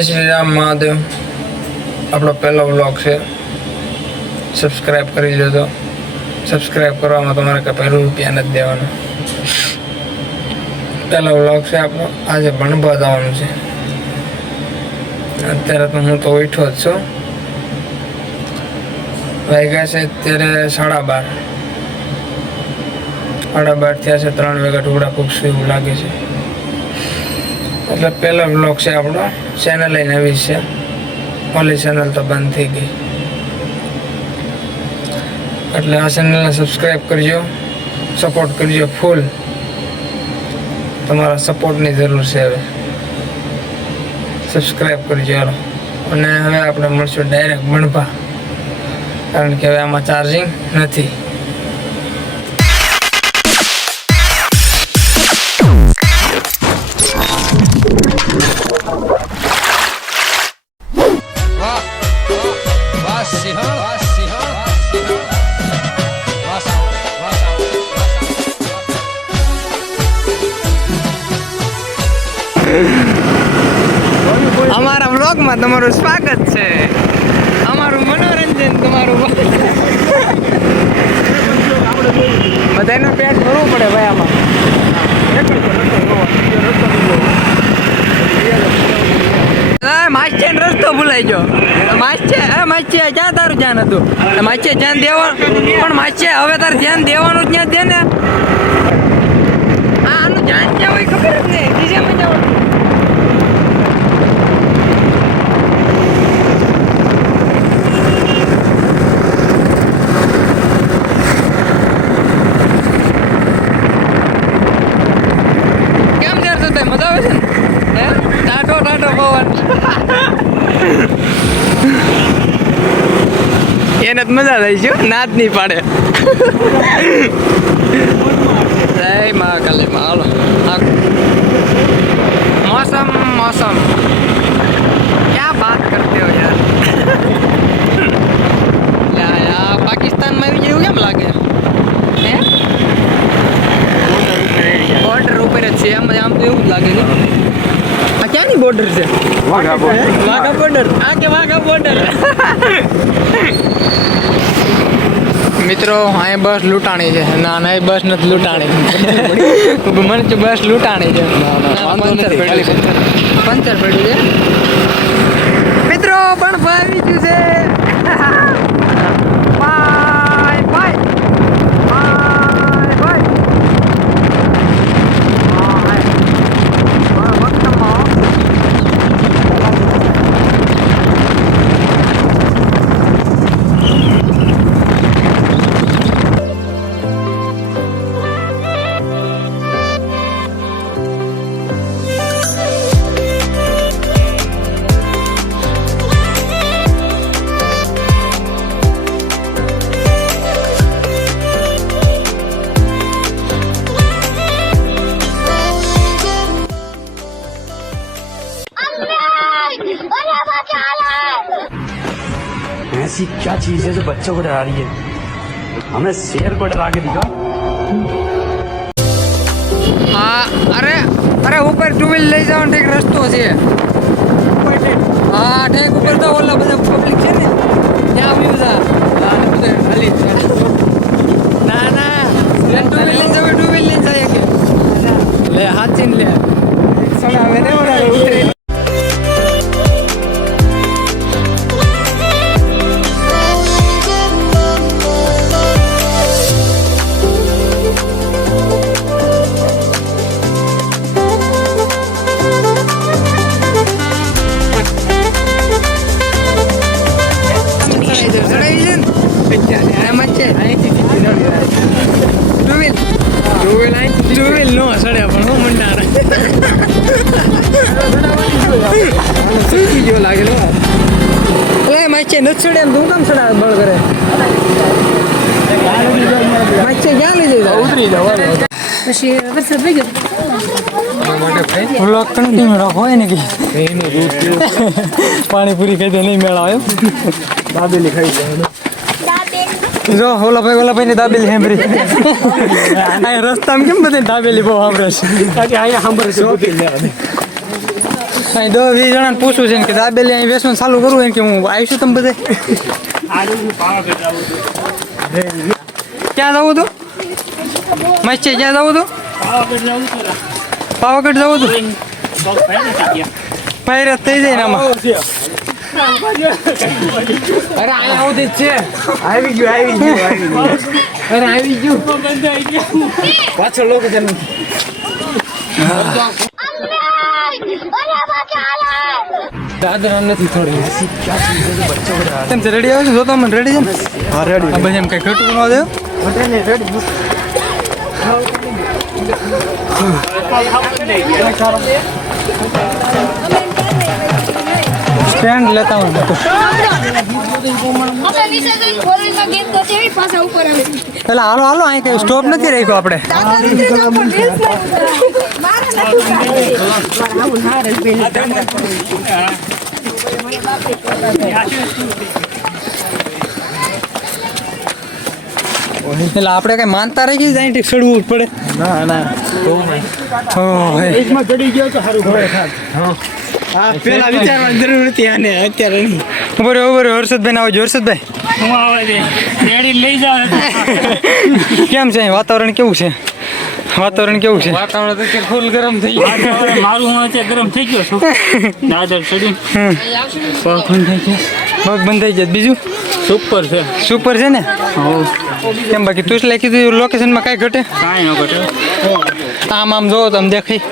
जय श्री राम महादेव। આપણો પહેલો વ્લોગ છે, સબસ્ક્રાઈબ કરી દેજો। સબસ્ક્રાઈબ કરવામાં તમારે કંઈ પહેલું રૂપિયા નથી દેવાનો। પહેલો વ્લોગ છે આપણો, આજે ભણવા જવાનું છે। અત્યારે તો હું તો ઉઠ્યો જ છું, વાગ્યા છે અત્યારે 12:30 થયા છે। 3 વાગ્યા ટુકડા પૂછશું એવું લાગે છે। એટલે પહેલો વ્લોગ છે આપણો, ચેનલ લઈને આવી છે, ઓલી ચેનલ તો બંધ થઈ ગઈ। એટલે આ ચેનલને સબસ્ક્રાઈબ કરજો, સપોર્ટ કરજો ફૂલ। તમારા સપોર્ટની જરૂર છે। હવે સબસ્ક્રાઈબ કરજો હાલો। અને હવે આપણે મળશું ડાયરેક્ટ ભણવા, કારણ કે હવે આમાં ચાર્જિંગ નથી। અમારા બ્લોગમાં તમારું સ્વાગત છે। અમારું મનોરંજન તમારું બધાનું પેટ ભરવું પડે ભાઈ આમાં। માછે રસ્તો ભૂલાઈ ગયો। માછે ક્યાં તારું ધ્યાન હતું? માછે ધ્યાન દેવાનું, પણ માછે હવે તારે ધ્યાન દેવાનું જ ત્યાં દે ને। આનું ધ્યાન ક્યાં હોય ખબર જ નહીં, બીજે મજા હોય। એને જ મજા થાય છે, નાદ નહીં પાડે। જય મહાકાલી માં હાલો। मौसम क्या बात करते हो यार। पाकिस्तान में भी એવું કેમ લાગે? બોર્ડર ઉપર જ છે, આમ તો એવું જ લાગે ને। આ ક્યાંની બોર્ડર છે? વાઘા બોર્ડર। આ કે વાઘા બોર્ડર। મિત્રો આ બસ લૂંટાણી છે। ના ના, એ બસ નથી લૂંટાણી, મને તો બસ લૂંટાણી છે। પંચર પડ્યું છે મિત્રો, પણ ભાવી ગયું છે। ऐसी क्या चीज है जो बच्चों को डरा रही है? हमें शेर को डरा के दिखा। हाँ, अरे ऊपर 2 व्हील લઈ જવાનો ઠીક રસ્તો છે। હા ઠીક ઉપર તો ઓલા બધા પબ્લિક છે ને ત્યાં આવ્યું છે। અને બધે ખાલી છે। ના 2 વ્હીલ લઈ જવે, 2 વ્હીલ લઈ જાય કે લે હાચીન લે સડાવે ને ઓલા ઉતરી। નથી ચડે તું કેમ ચડાવે બળ કરે? માછે ક્યાં લઈ જઈ ઉતરી જાવ પછી વરસાદ થઈ ગયો। વ્લોગ કન્ટિન્યુ રાખો ને કે પાણીપુરી ખાઈ દે નહીં મેળા આવ્યો। દાબેલી ખાઈ જાય જો ઓલા ભાઈ ને દાબેલી સાંભળી। આ રસ્તામાં કેમ બધે દાબેલી બહુ સાંભળે છે? અહીંયા સાંભળે છે। અહીં 10-20 જણાને પૂછવું છે ને કે દાબેલી અહીં વેસવાનું ચાલુ કરવું એમ કે હું આવીશું તમે બધે ક્યાં જવું હતું મચ્છી ક્યાં જવું હતું પાવાગઢ જવું હતું પૈરત થઈ જાય ને આમાં અરે અહીંયા આવું જ છે આવી ગયું અરે આવી ગયું પાછળ લોકો છે દાદા નથી થોડી તેમ રેડી આવે છે જો તો મને રેડી છે ને હા રેડી આ બધા એમ કઈ ઘટવું ન દે સ્ટેન્ડ લેતા હું પેલા હાલો હાલો અહીં કઈ સ્ટોપ નથી રાખ્યો આપણે એટલે આપણે કઈ માનતા રહી ગઈ જાય ચડવું પડે ના ના ચડી ગયો તો સારું હા પેલા વિચારવાની જરૂર નથી આને અત્યારે નહીં બરોબર હર્ષદભાઈ ના આવજો હર્ષદભાઈ હું આવે છે રેડી લઈ જાવ કેમ છે વાતાવરણ કેવું છે વાતાવરણ કેવું છે વાતાવરણ તો ફૂલ ગરમ થઈ ગયું મારું હું અત્યારે ગરમ થઈ ગયો છું દાદર ચડી પગ બંધ થઈ ગયો પગ બંધ થઈ જાય બીજું સુપર છે ને કેમ બાકી તું જ લખી દીધું લોકેશનમાં કાંઈ ઘટે કાંઈ ન ઘટે આમ આમ જોવો તો આમ દેખાય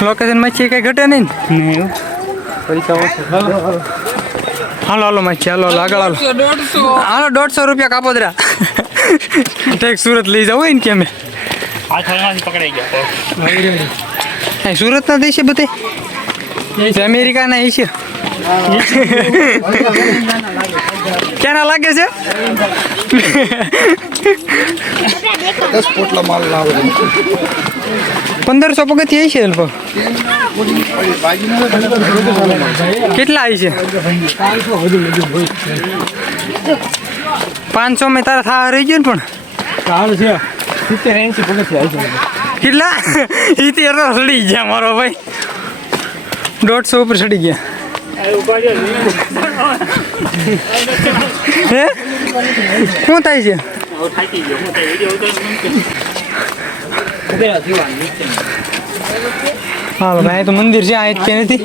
લોકેશનમાં છે કાંઈ ઘટે નહીં ને હાલો હાલો માછી હાલો આગળ હાલો હાલો 150 રૂપિયા કાપોદરા ઠીક સુરત લઈ જાવ હોય ને કે અમે પકડાઈ ગયા સુરતના દેશે બધે અમેરિકાના છે ક્યાંના લાગે છે 10 પોટલા માલ લાવે 1500 પગથિયા છે અલ્પ કેટલા આવી છે 500 મેં તારા થા રહી ગયો ને પણ સારું છે 70-80 પગથિયા કેટલા ઇતિહાસ સડી ગયા મારો ભાઈ 150 ઉપર ચડી ગયા હે શું થાય છે હા ભાઈ તો મંદિર છે અહીં કે નથી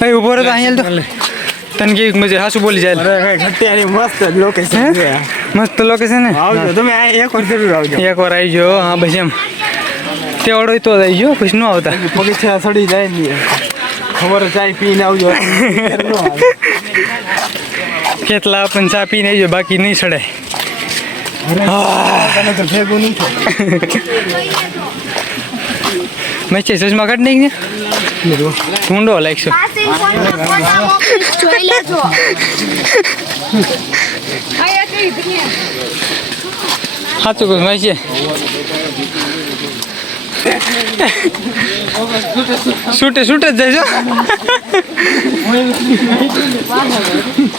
અહીં ઉભો રહે તો અહીંયા તો તને કેવી મજા હાસુ બોલી જાય મસ્ત લોકેશન મસ્ત લોકેશન ને આવજો તમે એકવાર જરૂર આવજો એકવાર આવજો હા બસ એમ તે ઓળો તો આવજો પછી ન આવતા પગથિયા સડી જાય ને ખબર ચાય પીને આવજો કેટલા પણ ચા પીને આવજો બાકી નહીં સડાય મેં ચશ્મા કાઢ નહીં ને ઊંડો લાગશો સાચું કહું ભાઈ છે છૂટે જ જઈશો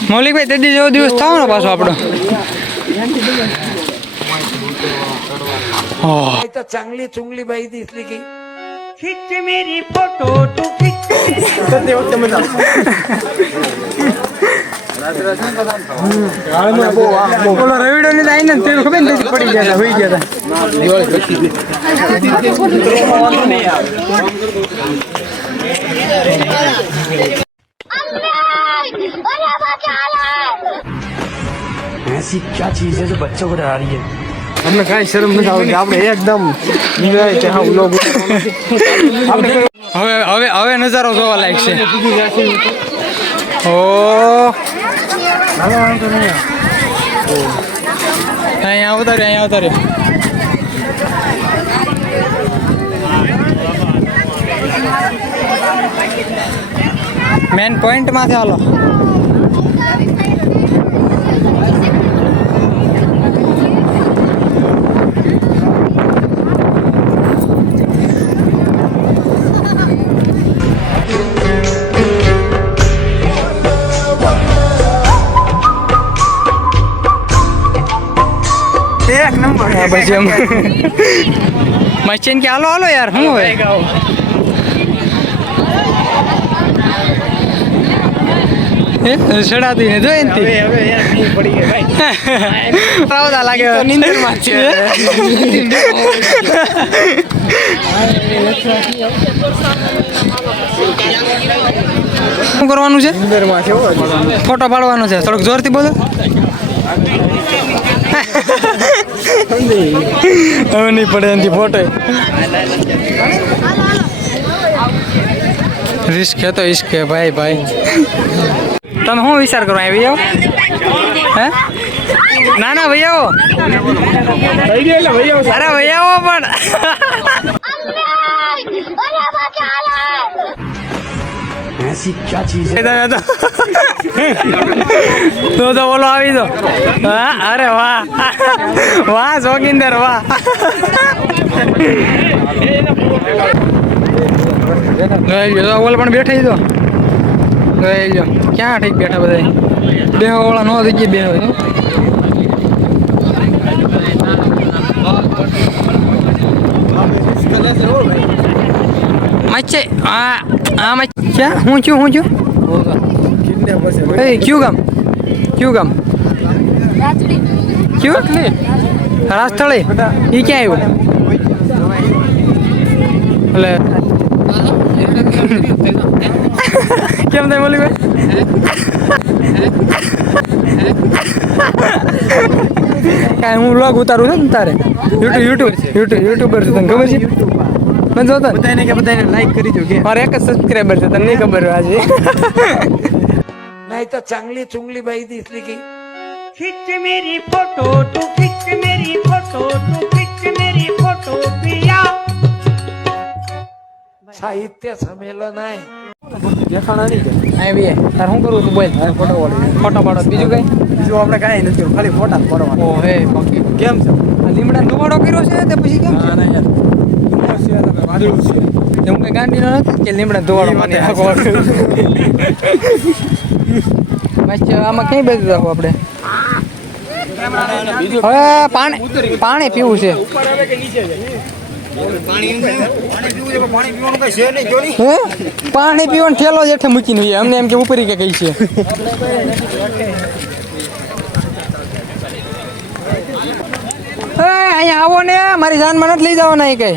મૌલિકભાઈ તે જેવો દિવસ થવાનો પાછો આપણો तो चांगली चुंगली बाई दिसली की खिच मेरी फोटो तू खिच બોલો રવિડો ની આઈ ને તેલ ખબર ને પડી ગયા હોઈ ગયા ऐसी क्या चीज है जो बच्चों को डरा रही है અમને કાંઈ શરમ નથી આવતી આપણે એકદમ નિરાય તે હા લોકો હવે નજારો જોવા લાયક છે ઓ અહીંયા આવતા રહ્યો મેન પોઈન્ટ માંથી હાલો એક નંબર પછી મચેન કે હાલો હાલો યાર શું હવે ચડાતી ને જોઈ ને રાવદા લાગે નીંદરમાં છે શું કરવાનું છે ફોટો પાડવાનો છે થોડોક જોરથી બોલો હવે નહીં પડે એનાથી ફોટો રિસ્ક હે તો ઇશ્ક હે ભાઈ ભાઈ તમે શું વિચાર કરો આવી જાઓ હે ના ના ભાઈ આવો અરે ભાઈ આવો પણ ऐसी क्या चीज है તો બોલો આવી દો હા અરે વાહ વાહ જોગિંદર વાહ ઓલ પણ બેઠા તો ક્યાં ઠીક બેઠા બધા બેહો વાળા નો થઈ ગયા બેહો મચ્છે આ મચ્છા હું છું એ ક્યું ગામ ક્યું રાજસ્થળી એ ક્યાં આવ્યું એટલે કેમ થાય બોલી ભાઈ કાંઈ હું વ્લોગ ઉતારું છું ને તારે યુટ્યુબર છું તને ખબર છે મને જોતો બધાને લાઈક કરી દો કે મારે એક જ સબસ્ક્રાઈબર છે તને નહીં ખબર આજે नाही तर चांगली चुंगली बाई दिसली की खिच मेरी फोटो तू खिच मेरी फोटो तू खिच मेरी फोटो पिया साहित्य संमेलन आहे આવી તાર શું કરવું તું બોલ ફોટો પાડો બીજું કઈ બીજું આપણે કાંઈ નથી ખાલી ફોટા પડવાના ઓ હે કેમ છે લીમડા ધુમાડો કર્યો છે તે પછી કેમ ના યાર વાદળું છે હું કઈ ગાંડીનો નથી કે લીમડા ધોવાડો મને આમાં કઈ બધું રાખવું આપણે હવે પાણી પીવું છે પાણી પીવાનો ઠેલો જ હેઠે મૂકીને હોય અમને એમ કે ઉપરી કે કઈ છે અહીંયા આવો ને મારી જાનમાં નથી લઈ જવાના એ કઈ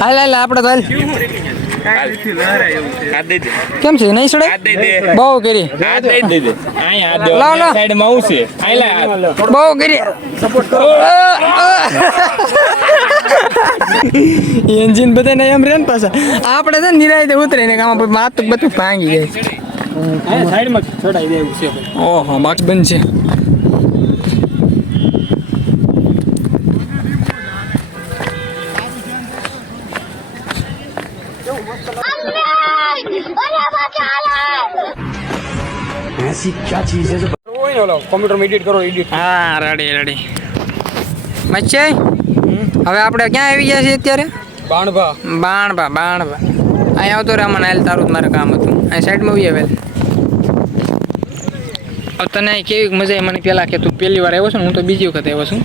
હાલ આપણે તો કેમ છે નહીં સડે બહુ કરી બહુ કરી એન્જિન બધા એમ રે ને પાછા આપણે તો નિરાય ઉતરે ને આમાં માથું બધું ભાંગી જાય સાઈડમાં છોડાઈ દેવું છે ઓહો માર્ક્સ બંધ છે ऐसी क्या चीज है जो કોમ્પ્યુટર એડિટ કરો એડિટ હા રેડી મચ્છે હવે આપણે ક્યાં આવી ગયા છીએ અત્યારે બાણભા અહીંયા આવતો રે મને હાલ તારું મારે કામ હતું અહીં સાઈડમાં આવી આવેલ હવે તને કેવી મજા આવી મને પેલા કે તું પહેલી વાર આવ્યો છો ને હું તો બીજી વખત આવ્યો છું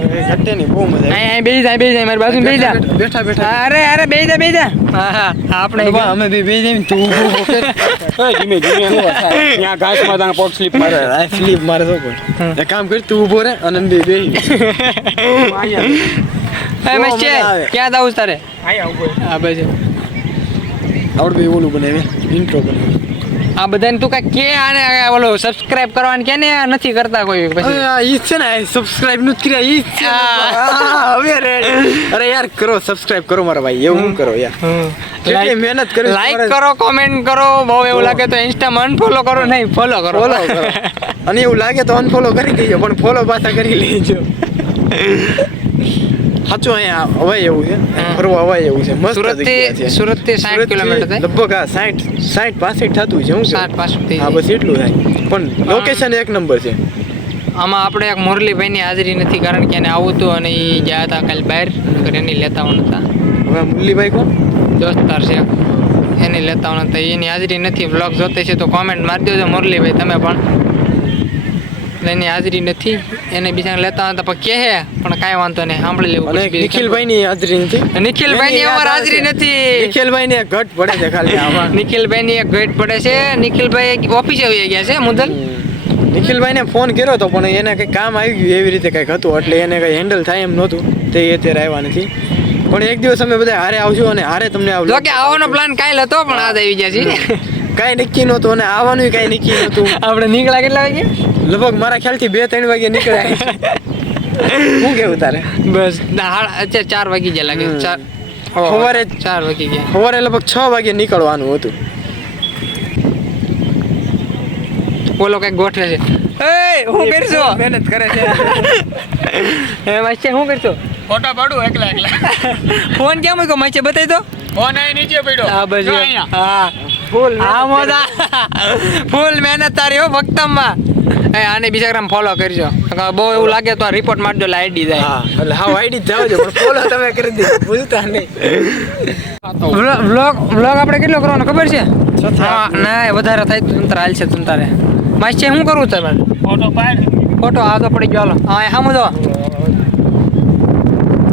ઘટે નહીં બહુ મજા અહીં બેસી જાય મારી બાજુ બેસી જા બેઠા અરે બેસી જા હા આપણે અમે બે જઈને તું ધીમે ત્યાં ઘાસમાં તારા પગ સ્લીપ મારે તો પણ એક કામ કરી તું ઊભો રહે અને બે મચ્છે ક્યાં જાવું તારે હા બસ આવડે બે ઓલું બનાવે ઇન્ટ્રો બનાવે આ બધાને તું કાંઈ કે આને ઓલો સબસ્ક્રાઇબ કરવાનું કે ને નથી કરતા કોઈ પછી ઈ છે ને સબસ્ક્રાઇબ નું કર્યા ઈ હવે અરે યાર કરો સબસ્ક્રાઇબ કરો મારા ભાઈ એવું કરો યાર કેટલી મહેનત કરી લાઈક કરો કોમેન્ટ કરો બહુ એવું લાગે તો ઇન્સ્ટામાં અનફોલો કરો નહીં ફોલો કરો અને એવું લાગે તો અનફોલો કરી દેજો પણ ફોલો પાછા કરી લેજો સાચું અહીંયા હવાય એવું છે ફરવા હવાય એવું છે મસ્ત સુરત થી 60 કિલોમીટર થાય લગભગ 60 65 થતું છે હું 60 65 હા બસ એટલું થાય પણ લોકેશન એક નંબર છે આમાં આપણે એક મુરલીભાઈની હાજરી નથી કારણ કે એને આવું હતું અને એ ગયા હતા કાલે બહાર એની લેતા નતા હવે મુરલીભાઈ કોણ દોસ્તાર છે એની લેતા નતા એની હાજરી નથી વ્લોગ જોતે છે તો કોમેન્ટ મારી દેજો મુરલીભાઈ તમે પણ એની હાજરી નથી એને બીજા લેતા હતા પણ કહે પણ કાંઈ વાંધો નહીં સાંભળી લેવું અને પછી બીજું નિખિલભાઈ ની હાજરી નથી નિખિલભાઈ ની અમાર હાજરી નથી નિખિલભાઈ ને ઘટ પડે છે ખાલી આમાં નિખિલભાઈ ની એક ગેટ પડે છે નિખિલભાઈ ઓફિસે આવી ગયા છે મુદલ નિખિલભાઈ ને ફોન કર્યો હતો પણ એને કઈ કામ આવી ગયું એવી રીતે કઈક હતું એટલે એને કઈ હેન્ડલ થાય એમ નહોતું તે અત્યારે આવ્યા નથી પણ એક દિવસ અમે બધા હારે આવશું અને હારે તમને જો કે આવવાનો પ્લાન કાલ હતો પણ આજ આવી ગયા છે કાંઈ નક્કી નહોતું અને આવવાનું કાંઈ નક્કી નહોતું આપણે નીકળ્યા કેટલા વાગે લગભગ મારા ખ્યાલથી 2-3 વાગે નીકળ્યા શું કેવું તારે બસ અત્યારે 4 વાગી ગયા લાગે સવારે 4 વાગી ગયા સવારે લગભગ 6 વાગે નીકળવાનું હતું બોલો કઈક ગોઠવે છે એ હું કરશો મહેનત કરે છે એ માચે હું કરશો ફોટા પાડું એકલા ફોન કેમ મૂક્યો માચે બતાવી દો ફોન અહીં નીચે પડ્યો હા બસ હા ફૂલ હા મોજા ફૂલ મહેનત તારી હો ભક્તમમાં એ આને બીજા ફોલો કરજો બહુ એવું લાગે તો રિપોર્ટ મારજો એટલે આઈડી જાય હા એટલે હા આઈડી જાવ છો પણ ફોલો તમે કરી દીધો ભૂલતા નહીં વ્લોગ આપણે કેટલો કરવાનો ખબર છે હા ના વધારે થાય તો તંત્ર હાલ છે તંતારે માસી શું કરવું તમારે ફોટો પાડ ફોટો આ તો પડી ગયો હાલો હા હા મુદો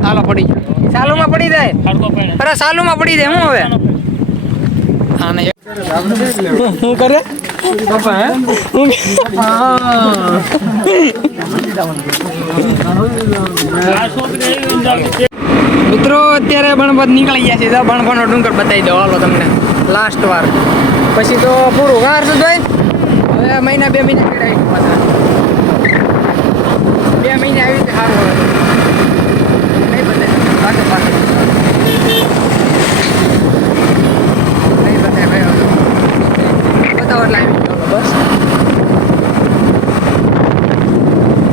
હાલો પડી ગયો સાલુમાં પડી જાય હડકો પાડ અરે સાલુમાં પડી જાય હું હવે હા ને શું કરે પપ્પા હે મિત્રો અત્યારે બણબત નીકળી ગયા છે બણબણનો ડુંગર બતાવી દો હાલો તમને લાસ્ટ વાર પછી તો પૂરું કાર છે ભાઈ હવે મહિના 2 મહિના કેડાવી પાછા 2 મહિના આવી રીતે સારું હોય નહીં બને પાછો પાછો નહીં બને ભાઈ બતાવો એટલે આવી ગયો બસ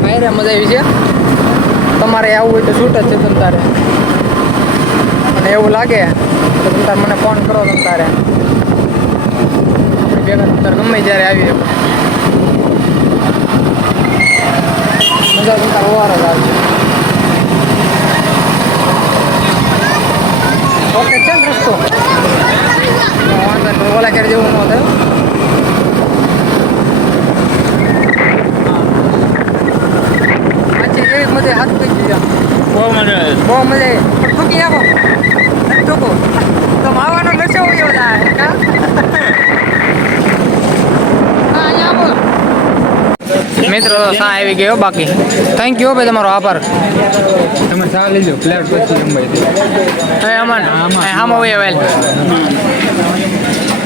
ભાઈ રે મજા આવી છે તમારે આવવું હોય તો શૂટ જ છે તમ તારે અને એવું લાગે તો તમ તારે મને ફોન કરો તમ તારે આપણે ભેગા તમ તારે ગમે જ્યારે આવીએ મજા તમ તારે ઓવાર જ આવશે ઓકે છે ને રસ્તો વાંધો નહીં ઓલા ક્યારે જેવું ન થાય મજા હાથ પી દીધા બહુ મજા આવી પણ ઠૂકી આપો ઠૂકો તો માવાનો નશો હોય બધા મિત્રો સા આવી ગયો બાકી થેન્ક યુ ભાઈ તમારો આભાર તમે ચા લઈ લો પ્લેટ પછી હવે અમાર આમાં હોય વેલ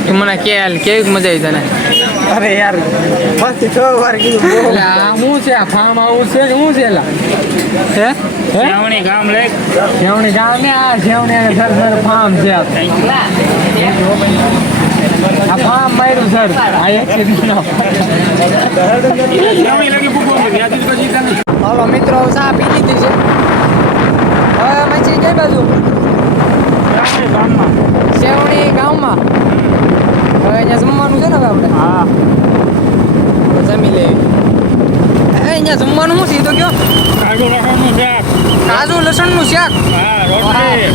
તું મને કેવી મજા આવી તને અરે યાર મસ્ત 6 વાર કીધું એટલે આ શું છે આ ફાર્મ હાઉસ છે કે શું છે એલા હે સેવણી ગામ લે જેવણી ગામ ને આ જેવણી અને સર ફાર્મ છે આ ફાર્મ માર્યું સર આ એક સેવણી લગી ભૂકો યાદી પછી તને હાલો મિત્રો ચા પી લીધી છે હવે મચી કઈ બાજુ ગામમાં સેવણી ગામમાં હવે અહીંયા જમવાનું છે ને હવે આપણે હા જમી લેવી અહીંયા જમવાનું શું છે એ તો કયો કાજુ લસણનું શાક કાજુ લસણનું શાક હા રોટલી